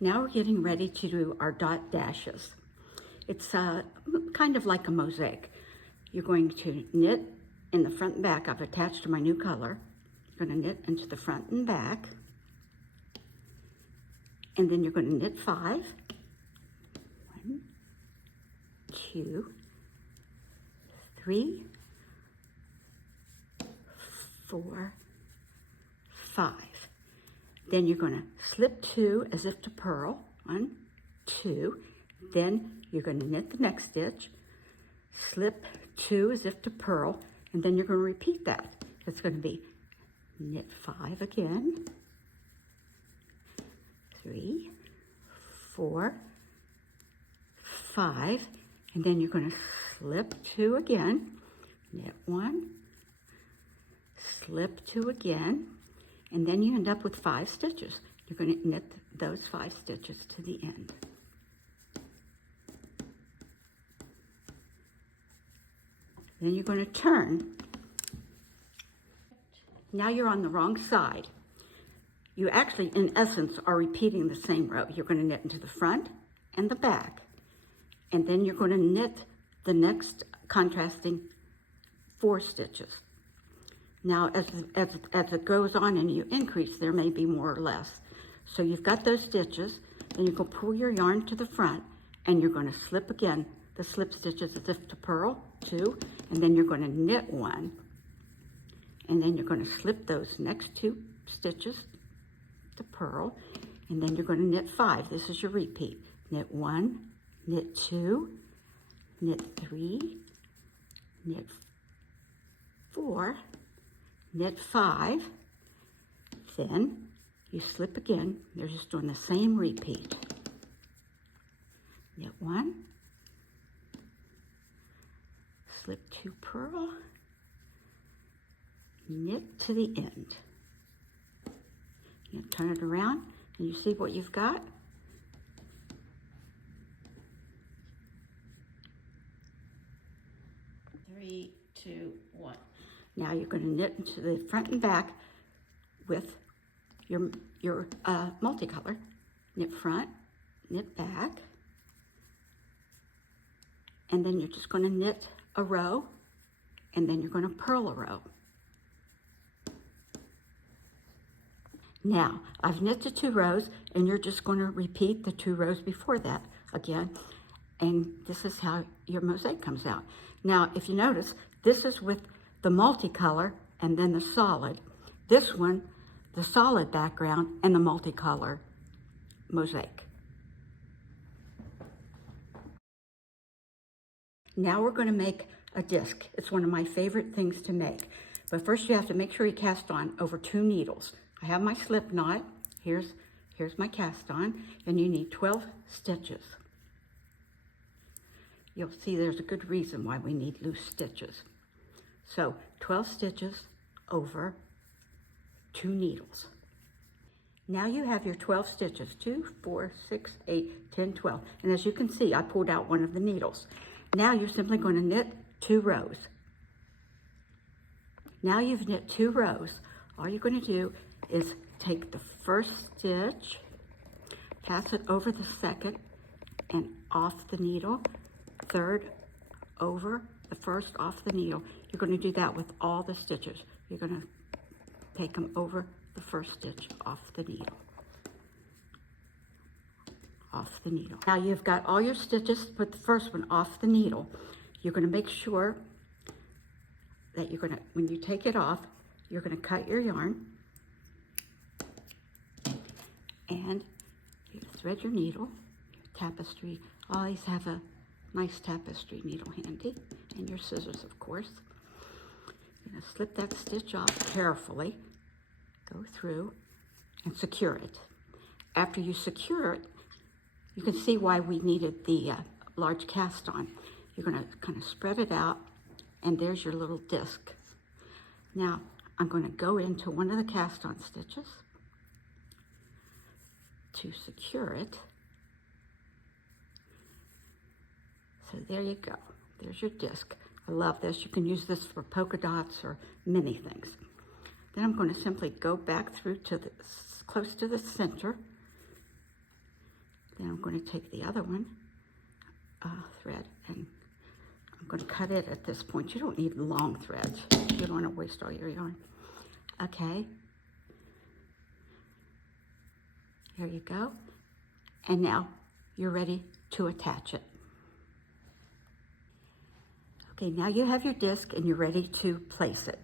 Now we're getting ready to do our dot dashes. It's kind of like a mosaic. You're going to knit in the front and back. I've attached to my new color. You're going to knit into the front and back. And then you're going to knit 5. 1, 2, 3, 4, 5. Then you're going to slip 2 as if to purl. 1, 2. Then you're going to knit the next stitch, slip 2 as if to purl, and then you're going to repeat that. It's going to be knit 5 again, 3, 4, 5, and then you're going to slip 2 again, knit 1, slip 2 again, and then you end up with 5 stitches. You're going to knit those 5 stitches to the end. Then you're going to turn. Now you're on the wrong side. You actually, in essence, are repeating the same row. You're going to knit into the front and the back. And then you're going to knit the next contrasting 4 stitches. Now, as it goes on and you increase, there may be more or less. So you've got those stitches, then you can pull your yarn to the front, and you're going to slip again the slip stitches as if to purl, 2, and then you're going to knit 1, and then you're going to slip those next 2 stitches to purl, and then you're going to knit 5. This is your repeat. Knit 1, knit 2, knit 3, knit 4, knit 5, then you slip again. You're just doing the same repeat. Knit 1, slip 2 purl, knit to the end. You turn it around and you see what you've got. Three, 2, 1. Now you're going to knit into the front and back with your multicolor. Knit front, knit back, and then you're just going to knit a row, and then you're going to purl a row. Now, I've knit the 2 rows, and you're just going to repeat the 2 rows before that again, and this is how your mosaic comes out. Now, if you notice, this is with the multicolor and then the solid. This one, the solid background and the multicolor mosaic. Now we're going to make a disc. It's one of my favorite things to make. But first you have to make sure you cast on over 2 needles. I have my slip knot. Here's my cast on, and you need 12 stitches. You'll see there's a good reason why we need loose stitches. So 12 stitches over 2 needles. Now you have your 12 stitches, 2, 4, 6, 8, 10, 12. And as you can see, I pulled out one of the needles. Now you're simply going to knit 2 rows. Now you've knit 2 rows. All you're going to do is take the first stitch, pass it over the second and off the needle, third over the first off the needle. You're going to do that with all the stitches. You're going to take them over the first stitch off the needle. Off the needle. Now you've got all your stitches, put the first one off the needle. You're going to make sure that you're going to, when you take it off, you're going to cut your yarn and you thread your needle, tapestry. Always have a nice tapestry needle handy, and your scissors, of course. You're going to slip that stitch off carefully, go through and secure it. After you secure it, you can see why we needed the large cast on. You're going to kind of spread it out, and there's your little disc. Now, I'm going to go into one of the cast on stitches to secure it. So there you go. There's your disc. I love this. You can use this for polka dots or many things. Then I'm going to simply go back through to the close to the center Then I'm going to take the other one, thread, and I'm going to cut it at this point. You don't need long threads. You don't want to waste all your yarn. Okay. Here you go. And now you're ready to attach it. Okay, now you have your disc and you're ready to place it.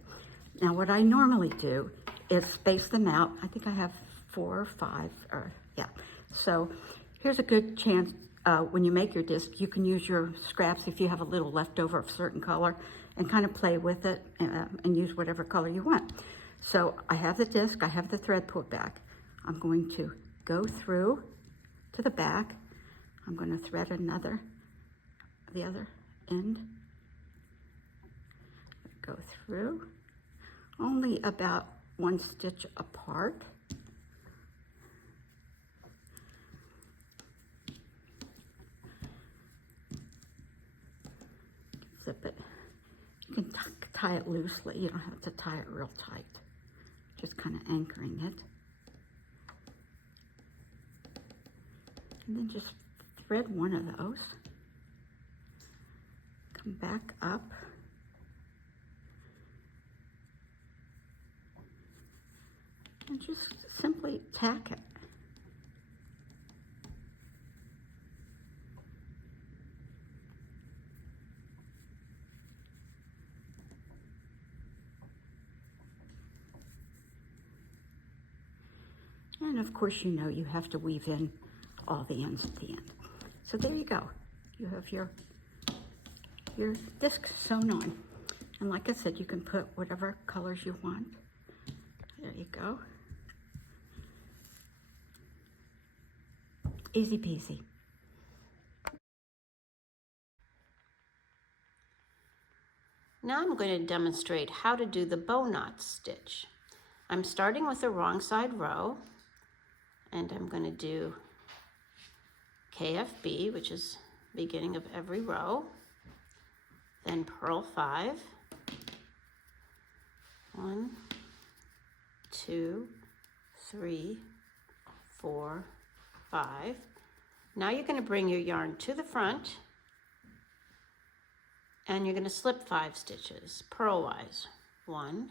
Now what I normally do is space them out. I think I have 4 or 5, or yeah. So here's a good chance when you make your disc, you can use your scraps if you have a little leftover of a certain color and kind of play with it and use whatever color you want. So I have the disc, I have the thread pulled back. I'm going to go through to the back. I'm going to thread the other end. Go through, only about 1 stitch apart. Zip it. You can tie it loosely. You don't have to tie it real tight. Just kind of anchoring it. And then just thread one of those. Come back up. And just simply tack it. And of course, you know you have to weave in all the ends at the end. So there you go. You have your disc sewn on. And like I said, you can put whatever colors you want. There you go. Easy peasy. Now I'm going to demonstrate how to do the bow knot stitch. I'm starting with the wrong side row, and I'm going to do KFB, which is beginning of every row, then purl 5, 1, 2, 3, 4, 5. Now you're going to bring your yarn to the front and you're going to slip 5 stitches purlwise. 1,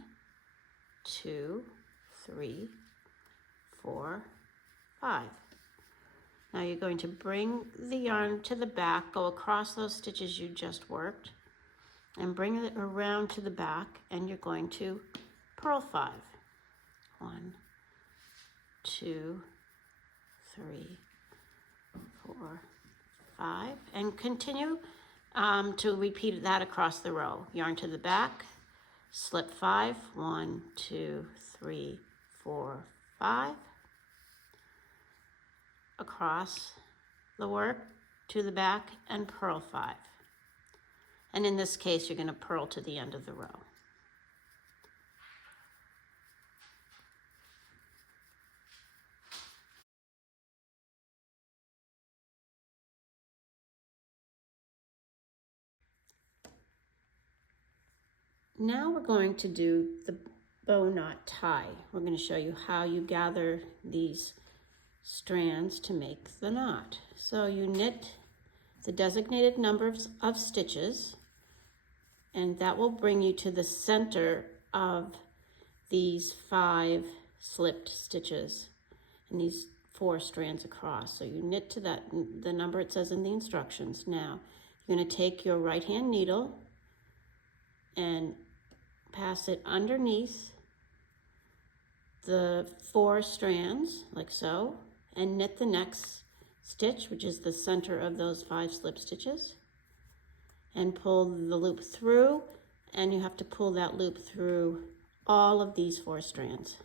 2, 3, 4, 5. Now you're going to bring the yarn to the back, go across those stitches you just worked, and bring it around to the back, and you're going to purl 5. 1, 2, 3, 4, 5, and continue to repeat that across the row. Yarn to the back, slip 5, 1, 2, 3, 4, 5, across the work to the back, and purl 5. And in this case, you're going to purl to the end of the row. Now we're going to do the bow knot tie. We're going to show you how you gather these strands to make the knot. So you knit the designated number of stitches, and that will bring you to the center of these 5 slipped stitches and these 4 strands across. So you knit to that, the number it says in the instructions. Now you're going to take your right hand needle and pass it underneath the 4 strands, like so, and knit the next stitch, which is the center of those 5 slip stitches, and pull the loop through, and you have to pull that loop through all of these 4 strands,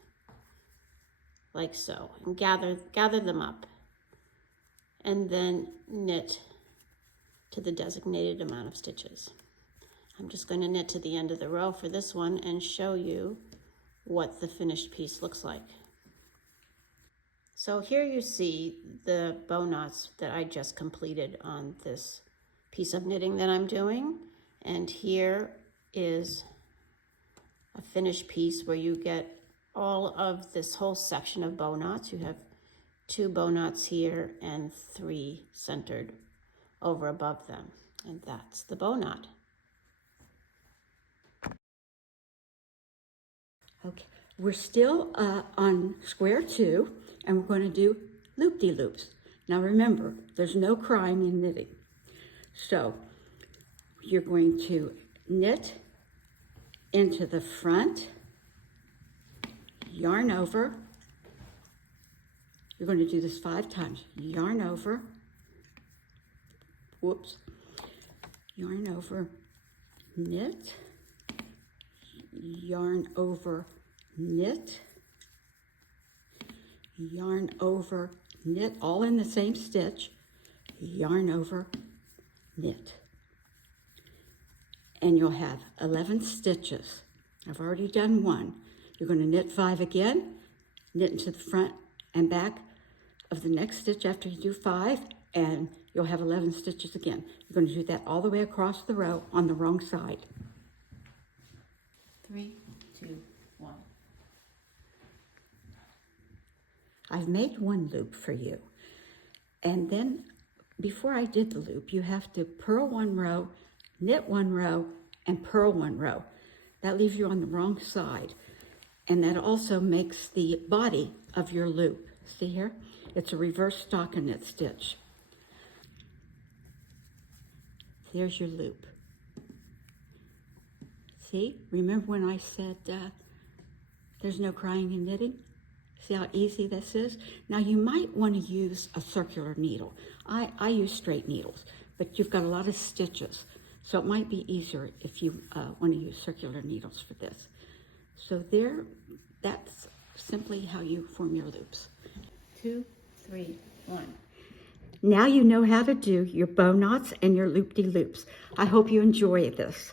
like so, and gather them up, and then knit to the designated amount of stitches. I'm just going to knit to the end of the row for this one and show you what the finished piece looks like. So here you see the bow knots that I just completed on this piece of knitting that I'm doing. And here is a finished piece where you get all of this whole section of bow knots. You have 2 bow knots here and 3 centered over above them. And that's the bow knot. Okay, we're still on square 2, and we're going to do loop-de-loops. Now remember, there's no crying in knitting. So you're going to knit into the front, yarn over. You're going to do this 5 times. Yarn over, whoops, yarn over, knit, yarn over, knit, yarn over, knit, all in the same stitch, yarn over, knit. And you'll have 11 stitches. I've already done 1. You're going to knit 5 again, knit into the front and back of the next stitch after you do 5, and you'll have 11 stitches again. You're going to do that all the way across the row on the wrong side. 3, 2, 1. I've made 1 loop for you. And then before I did the loop, you have to purl 1 row, knit 1 row, and purl 1 row. That leaves you on the wrong side. And that also makes the body of your loop. See here? It's a reverse stockinette stitch. There's your loop. See? Remember when I said there's no crying in knitting? See how easy this is? Now you might want to use a circular needle. I use straight needles, but you've got a lot of stitches. So it might be easier if you want to use circular needles for this. So that's simply how you form your loops. 2, 3, 1. Now you know how to do your bow knots and your loop-de-loops. I hope you enjoy this.